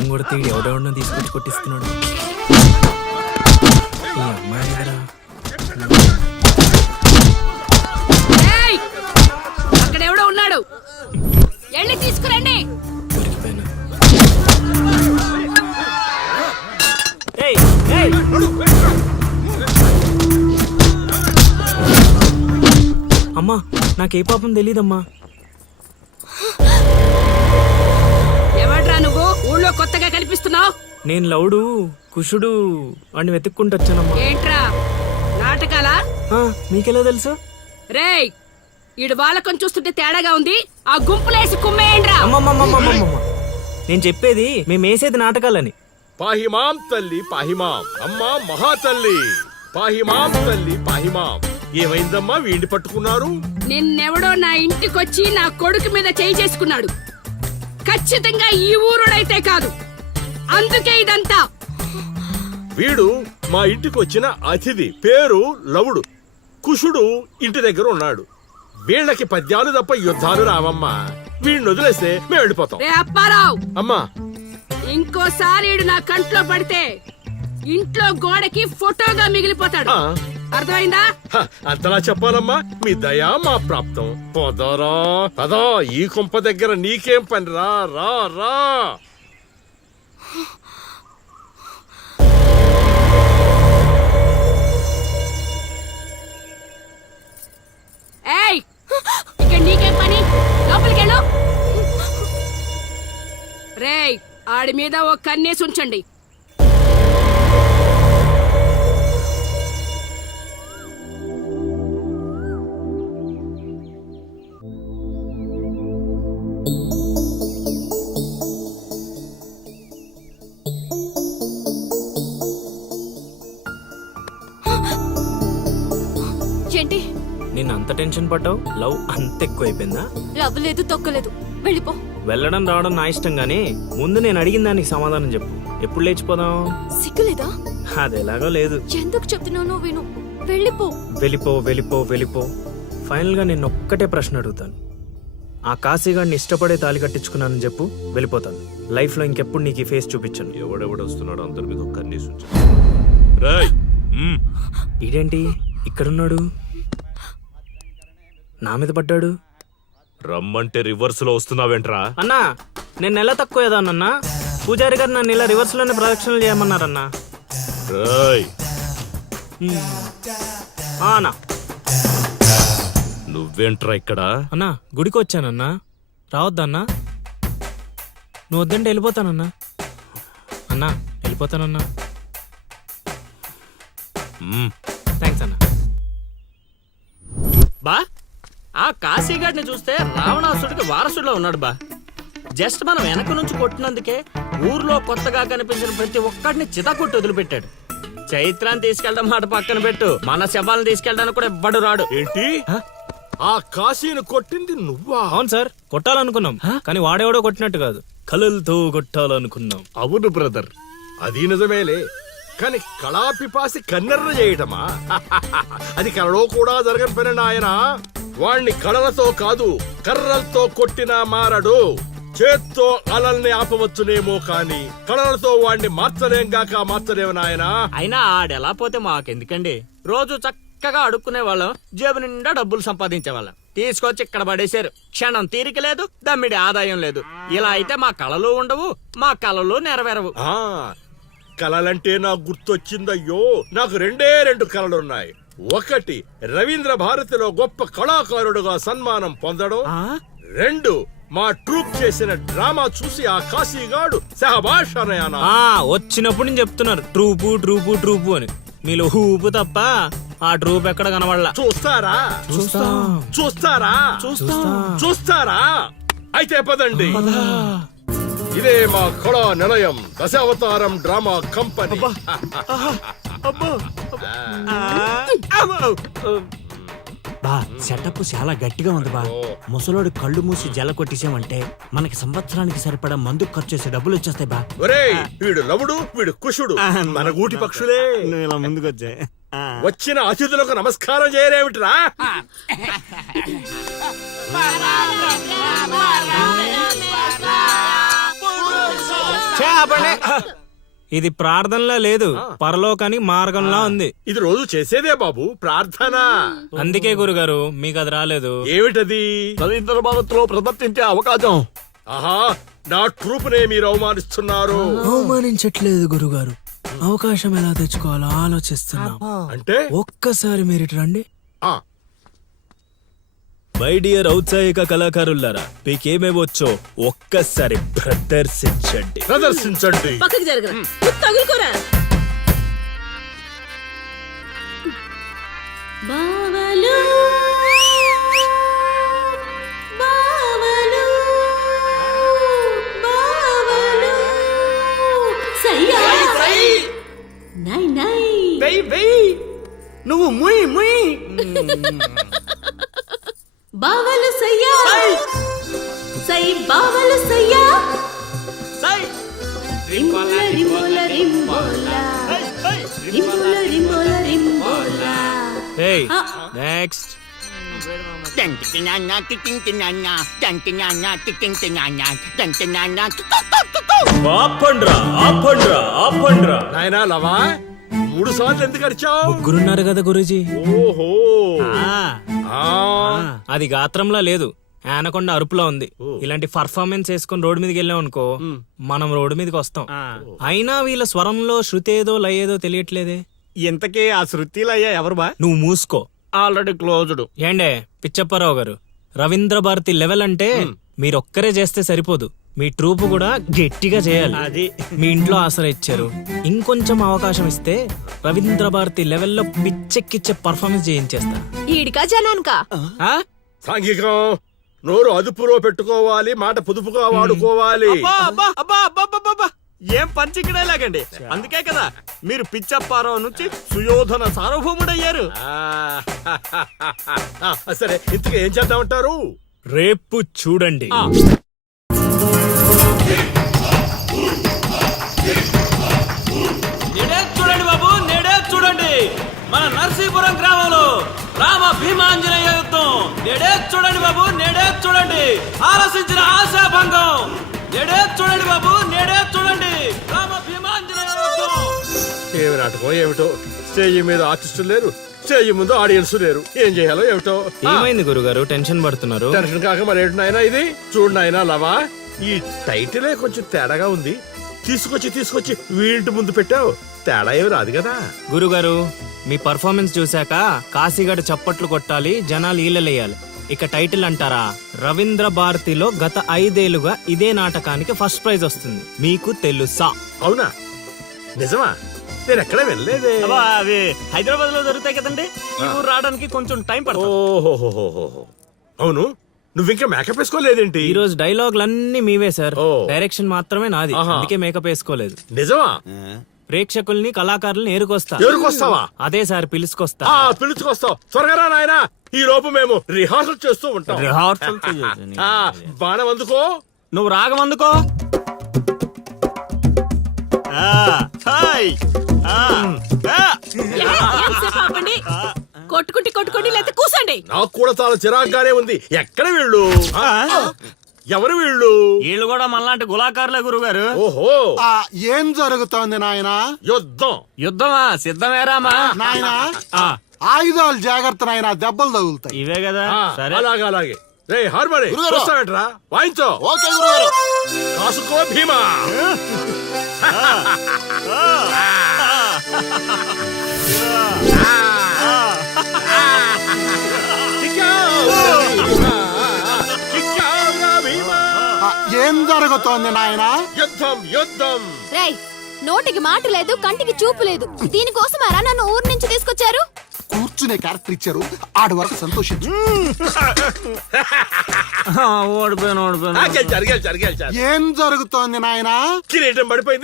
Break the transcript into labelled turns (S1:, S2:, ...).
S1: కొడితే ఎవడెవడో తీసుకొచ్చి కొట్టిస్తున్నాడు. ఈ అమ్మాయి దగ్గర
S2: అక్కడెవడో ఉన్నాడు, వెళ్ళి తీసుకురండి.
S1: దొరికిపోయినా. అమ్మా నాకే పాపం తెలీదమ్మా.
S2: ఎవడ్రా నువ్వు ఊళ్ళో కొత్తగా కనిపిస్తున్నావు?
S1: నేను లవుడు కుషుడు అని వెతుక్కుంటూ వచ్చానమ్మా.
S2: ఏంట్రా నాటకాలా?
S1: మీకెలా తెలుసు?
S2: రేయ్ ఈడు వాళ్ళకం చూస్తుంటే తేడాగా ఉంది, ఆ గుంపులేసి కుమ్మేయండ్రా.
S1: అమ్మమ్మమ్మమ్మమ్మమ్మ నేను చెప్పేది మేమేసేది నాటకాలని.
S3: పాహిమాం తల్లి పాహిమాం, అమ్మా మహాతల్లి పాహిమాం తల్లి పాహిమాం. ఏమైందమ్మా వీడిని పట్టుకున్నారు?
S2: నిన్నెవడో నా ఇంటికొచ్చి నా కొడుకు మీద చేయి చేసుకున్నాడు. ఖచ్చితంగా ఈ ఊరుడైతే కాదు, అందుకే ఇదంతా.
S3: వీడు మా ఇంటికి వచ్చిన అతిథి, పేరు లవుడు. కుషుడు ఇంటి దగ్గర ఉన్నాడు. వీళ్ళకి పద్యాలు తప్ప యుద్ధాలు రావమ్మా. వీడిని వదిలేస్తే మేము వెళ్ళిపోతాం.
S2: రే అప్పారావు,
S3: అమ్మా
S2: ఇంకోసారి ఈడు నా కంట్లో పడితే ఇంట్లో గోడకి ఫోటోగా మిగిలిపోతాడు. అర్థమైందా?
S3: అంతలా చెప్పాలమ్మా, మీ దయా మా ప్రాప్తం. పోదారా పదా, ఈ కుంప దగ్గర నీకేం పని? రా రా రా.
S2: ఏయ్ ఇక్కడ నీకేం పని? లోపలికెళ్ళు. రేయ్ ఆడి మీద ఓ కన్నేసి ఉంచండి.
S4: ఏంటి
S1: నేను అంత టెన్షన్ పడ్డావు? లవ్ అంత ఎక్కువైపోయిందా?
S4: లవ్ లేదు తొక్కలేదు, వెళ్ళిపో.
S1: వెళ్ళడం రావడం నా ఇష్టం గానీ ముందు నేను అడిగిన దానికి సమాధానం చెప్పు. ఎప్పుడు లేచిపోదాం?
S4: సిగ్గులేదా?
S1: అది ఎలాగో లేదు.
S4: ఎందుకు చెప్తున్నావు? విను, వెళ్ళిపో.
S1: వెళ్ళిపో వెళ్ళిపో వెళ్ళిపో. ఫైనల్ గా నేను ఒక్కటే ప్రశ్న అడుగుతాను. ఆ కాశీగాడిని ఇష్టపడే తాళి కట్టించుకున్నానని చెప్పు, వెళ్ళిపోతాను. లైఫ్ లో ఇంకెప్పుడు నీకు ఈ ఫేస్ చూపించను.
S3: ఎవడెవడొస్తున్నాడు అందరి మీద ఒక్క కన్నేసి ఉంచు.
S1: ఇదేంటి ఇక్కడున్నాడు, నా మీద పడ్డాడు?
S3: రమ్మంటే రివర్స్ లో వస్తున్నావేంట్రా?
S1: అన్నా నేను నెల తక్కువ ఏదానన్నా. పూజారి గారు నన్ను ఇలా రివర్స్ లోనే ప్రదక్షిణలు చేయమన్నారన్నా. అన్నా
S3: నువ్వేంట్రా ఇక్కడ?
S1: అన్నా గుడికి వచ్చానన్నా, రావద్దన్నా. నువ్వు వద్దంటే వెళ్ళిపోతానన్నా. అన్నా వెళ్ళిపోతానన్నా. థ్యాంక్స్ అన్నా.
S5: బా ఆ కాశీగాడిని చూస్తే రావణాసుడికి వారసుడిలో ఉన్నాడు బా. జస్ట్ మనం వెనక నుంచి కొట్టినందుకే ఊర్లో కొత్తగా కనిపించిన ప్రతి ఒక్కడిని చితకొట్టి వదిలిపెట్టాడు. చైత్రాన్ని తీసుకెళ్ళడం మాట పక్కన పెట్టు, మన శవాలను తీసుకెళ్ళడానికి కూడా ఎవ్వడు రాడు.
S3: ఏంటి? ఆ కాశీని కొట్టింది నువ్వా?
S1: అవును సార్, కొట్టాలనుకున్నాం కానీ వాడేవాడో కొట్టినట్టు కాదు, కలలతో కొట్టాలనుకున్నాం.
S3: అవును బ్రదర్, అది నిజమేలే. కానీ కళాపిపాసి కన్నెర్ర చేయటమా? అది కళలో కూడా జరగని పని నాయన. వాణ్ణి కళలతో కాదు కర్రలతో కొట్టినా మారడు. చేత్తో అలల్ని ఆపవచ్చునేమో కాని కళలతో వాణ్ణి మార్చలేము నాయనా.
S5: అయినా ఆడెలా పోతే మాకెందుకండి? రోజు చక్కగా అడుక్కునే వాళ్ళం, జేబు నిండా డబ్బులు సంపాదించే వాళ్ళం. తీసుకొచ్చి ఇక్కడ పడేశారు. క్షణం తీరిక లేదు, దమ్మిడి ఆదాయం లేదు. ఇలా అయితే మా కళలు ఉండవు, మా కళలు నెరవేరవు.
S3: కళలంటే నాకు గుర్తొచ్చిందయ్యో, నాకు రెండు కళలున్నాయి. ఒకటి రవీంద్ర భారతిలో గొప్ప కళాకారుడుగా సన్మానం పొందడం. 2 మా ట్రూప్ చేసిన డ్రామా చూసి ఆ కాశీగాడు సహబాష్ అనయానా.
S1: వచ్చినప్పుడు నేను చెప్తున్నారు ట్రూపు ట్రూపు ట్రూపు అని. మీలో ఊపు తప్ప ఆ ట్రూప్ ఎక్కడ కనబడలా.
S3: చూస్తారా అయితే పదండి. ఇదే మా కళా నిలయం, దశావతారం డ్రామా కంపెనీ.
S5: బా సెటప్ చాలా గట్టిగా ఉంది బా. ముసలోడు కళ్ళు మూసి జల కొట్టేసామంటే మనకి సంవత్సరానికి సరిపడా మందు ఖర్చు చేసే డబ్బులు వచ్చేస్తాయి బా.
S3: ఒరేయ్, వీడు లవుడు, వీడు కుషుడు, మన గూటి పక్షులే.
S5: ఇలా ముందుకొచ్చా
S3: వచ్చిన అతిథులకు నమస్కారం చేయరేమిట్రా?
S1: ఛా! ఇది ప్రార్థనలా లేదు, పరలోకానికి మార్గంలా ఉంది.
S3: ఇది రోజు చేసేదే బాబు ప్రార్థన.
S1: అందుకే గురుగారు మీకు అది రాలేదు.
S3: ఏమిటది?
S5: రవీంద్ర భారత్లో ప్రదర్శించే అవకాశం.
S3: ఆహా, నా ట్రూపునే మీరు అవమానిస్తున్నారు.
S1: అవమానించట్లేదు గురుగారు, అవకాశం ఎలా తెచ్చుకోవాలో ఆలోచిస్తున్నాం.
S3: అంటే
S1: ఒక్కసారి మీరు ఇటు రండి.
S3: ఆ,
S1: మై డియర్ ఔత్సాహిక కళాకారులారా, మీకేమేమొచ్చో ఒక్కసారి ప్రదర్శించండి.
S3: ప్రదర్శించండి.
S2: పక్కకి జరగరా, తగులుకోరా. బావలు బావలు బావలు సయ్యా నై నై
S5: నువ్వు ముయ్ ముయ్.
S2: బావలు సయ్యా సై బావలు సయ్యా రింబోల రింబోల రింబోల రింబోల రింబోల రింబోల.
S1: Hey, next. ఆపండ్రా, ఆపండ్రా, ఆపండ్రా.
S3: నాయనా లవా, 3 సార్లు ఎందుకు అరిచావు?
S1: ముగ్గురున్నారు కదా గురూజీ.
S3: ఓహో, ఆ,
S1: అది గాత్రంలా లేదు, ఆనకొండ అరుపులా ఉంది. ఇలాంటి పర్ఫార్మెన్స్ వేసుకుని రోడ్డు మీదకి వెళ్ళాం అనుకో, మనం రోడ్డు మీదకి వస్తాం. అయినా వీళ్ళ స్వరంలో శృతి ఏదో లయ ఏదో తెలియట్లేదే.
S5: ఇంతకీ ఆ శృతిలయ్యా ఎవరు బా?
S1: నువ్వు మూసుకో.
S5: Already closed.
S1: ఏండే పిచ్చప్పారావు గారు, రవీంద్ర భారతి లెవెల్ అంటే మీరొక్కరే చేస్తే సరిపోదు, మీ ట్రూప్ కూడా గట్టిగా చేయాలి.
S5: అది
S1: మీ ఇంట్లో ఆసరా ఇచ్చారు, ఇంకొంచెం అవకాశం ఇస్తే రవీంద్ర భారతి లెవెల్లో పిచ్చెక్కిచ్చే పర్ఫార్మెన్స్ చేయించేస్తా.
S4: ఈడికా జనానికా?
S1: ఆ?
S3: సాంఘికం. నోరు అదుపులో పెట్టుకోవాలి, మాట పొదుపుగా వాడుకోవాలి.
S5: అబ్బా, అబ్బా, అబ్బా, అబ్బా, అబ్బా, అబ్బా. ఏం పంచిక్కడే లాగండి. అందుకే కదా మీరు పిచ్చప్పారావు నుంచి సుయోధన సార్వభౌముడయ్యారు.
S3: సరే, ఇంతకు ఏం చేద్దామంటారు?
S1: రేపు చూడండి.
S6: నేడే చూడండి బాబు, నేడే చూడండి మన నర్సీపురం గ్రామంలో రామ భీమాంజనేయ యుద్ధం. నేడే చూడండి బాబు, నేడే చూడండి ఆలోచించిన ఆశాభంగం. నేడే చూడండి బాబు, నేడే చూడండి రామ భీమాంజనేయ యుద్ధం.
S3: ఏమి నాటకం ఏమిటో, స్టేజ్ మీద ఆర్టిస్టులు లేరు, స్టేజ్ ముందు ఆడియన్స్ లేరు. ఏం చేయాలో ఏమిటో.
S1: ఏమైంది గురుగారు, టెన్షన్ పడుతున్నారు?
S3: టెన్షన్ కాక మరేంటి నాయనా ఇది? చూడు నాయనా లవా, ఈ టైటిలే కొంచెం తేడాగా ఉంది. తీసుకొచ్చి వీడింటి ముందు పెట్టావు, తేడా ఏమి రాదు కదా.
S1: గురుగారు, మీ పర్ఫార్మెన్స్ చూశాక కాశీగడ చప్పట్లు కొట్టాలి, జనాలు ఈలలేయాలి. ఇక టైటిల్ అంటారా, రవీంద్ర భారతిలో గత 5 ఏళ్లుగా ఇదే నాటకానికి ఫస్ట్ ప్రైజ్ వస్తుంది. మీకు తెలుసా?
S3: అవునా? నిజమా? నేను ఎక్కడ వెళ్ళలేదే.
S5: అబ్బా, అవి హైదరాబాద్ లో దొరుకుతాయి కదండి. ఈ ఊరు రావడానికి కొంచెం టైం పడుతుంది.
S3: ఓహోహోహోహో. అవును, నువ్వింకా మేకప్ వేసుకోలేదేంటి?
S1: ఈ రోజు డైలాగులన్నీ మీవే సార్,
S3: ఓ.
S1: డైరెక్షన్ మాత్రమే నాది.
S3: ఆహా.
S1: అందుకే మేకప్ వేసుకోలేదు.
S3: నిజమా?
S1: ప్రేక్షకుల్ని కళాకారుల్ని ఏరుకొస్తా.
S3: ఎవరికొస్తావా?
S1: అదే సార్, పిలుచుకొస్తా.
S3: పిలుచుకొస్తావు. త్వరగా రా నాయనా, ఈ లోపు మేము రిహార్సల్ చేస్తూ ఉంటాం.
S5: రిహార్సల్ చెయ్యొద్దు.
S3: ఆ, బాణం అందుకో.
S5: నువ్వు రాగం అందుకో.
S2: ఆపండి, కొట్టుకుంటే లేకపోతే కూసండి.
S3: నాకు కూడా చాలా చిరాగ్గానే ఉంది. ఎక్కడ వీళ్ళు? ఎవరు వీళ్ళు?
S5: వీళ్ళు కూడా మనలాంటి గులాకారులే గురుగారు.
S3: ఓహో,
S7: ఏం జరుగుతోంది నాయనా?
S3: యుద్ధం.
S5: యుద్ధమా? సిద్ధమేరామా?
S7: నాయనా
S5: ఆ,
S7: ఆయుధాలు జాగ్రత్త నాయనా, దెబ్బలు తగులుతాయి.
S5: ఇవే కదా.
S3: ఆ,
S5: సరే,
S3: అలాగే రే హార్మరీ
S7: గురుగారు.
S3: వస్తావేంట్రా? వాయించో.
S7: ఓకే గురుగారు.
S3: కాసుకో భీమా.
S7: ఏం జరుగుతోంది నాయనా?
S3: యుద్ధం.
S4: రేయ్, నోటికి మాట లేదు, కంటికి చూపు లేదు. దీనికోసమారా నన్ను ఊరు నుంచి తీసుకొచ్చారు?
S7: కూర్చునే క్యారెక్టర్ ఇచ్చారు, ఆడి వరకు సంతోషించు.
S5: ఓడిపోయాను.
S3: గెలిచారు.
S7: ఏం జరుగుతోంది నాయనా?
S3: కిరీటం పడిపోయింది.